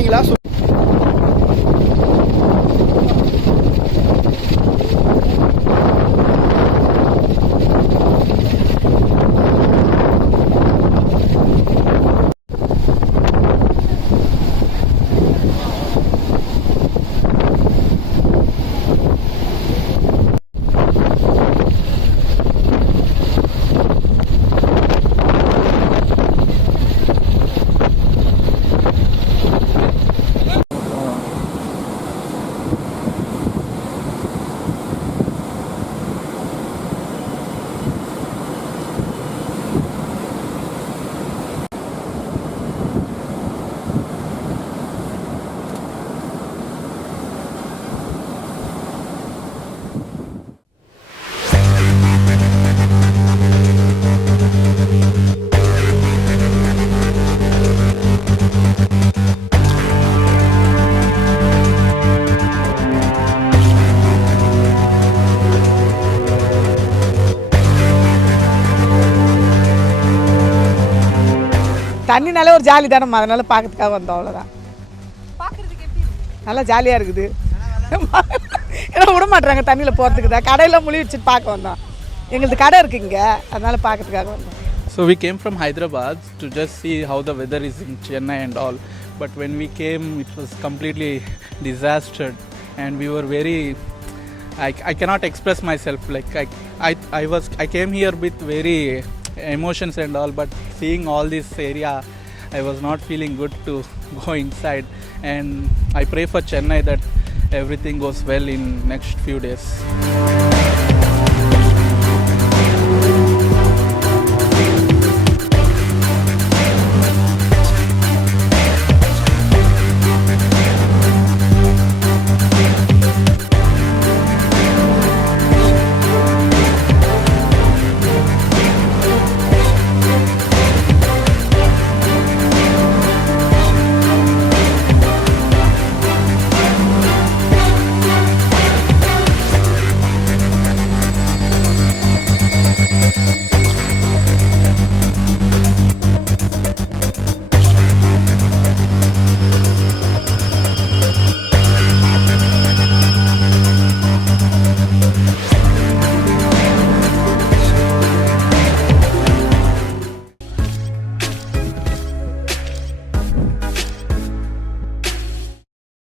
குளிக்கிறீங்களா? தண்ணினாலே ஒரு ஜாலி தானம்மா, அதனால பார்க்கறதுக்காக வந்தோம், அவ்வளோதான். பார்க்குறதுக்கு எப்படி இருக்குது? நல்லா ஜாலியாக இருக்குது. ஏன்னா விட மாட்டுறாங்க தண்ணியில் போகிறதுக்கு தான். கடையில் முழி வச்சுட்டு பார்க்க வந்தோம். எங்களுக்கு கடை இருக்குது இங்கே, அதனால பார்க்கறதுக்காக வந்தோம். So we came from Hyderabad to just see how the weather is in Chennai and all. But when we came, it was completely disastered, and we were very. I cannot express myself. Like I came here with very emotions and all, but seeing all this area, I was not feeling good to go inside. And I pray for Chennai that everything goes well in next few days.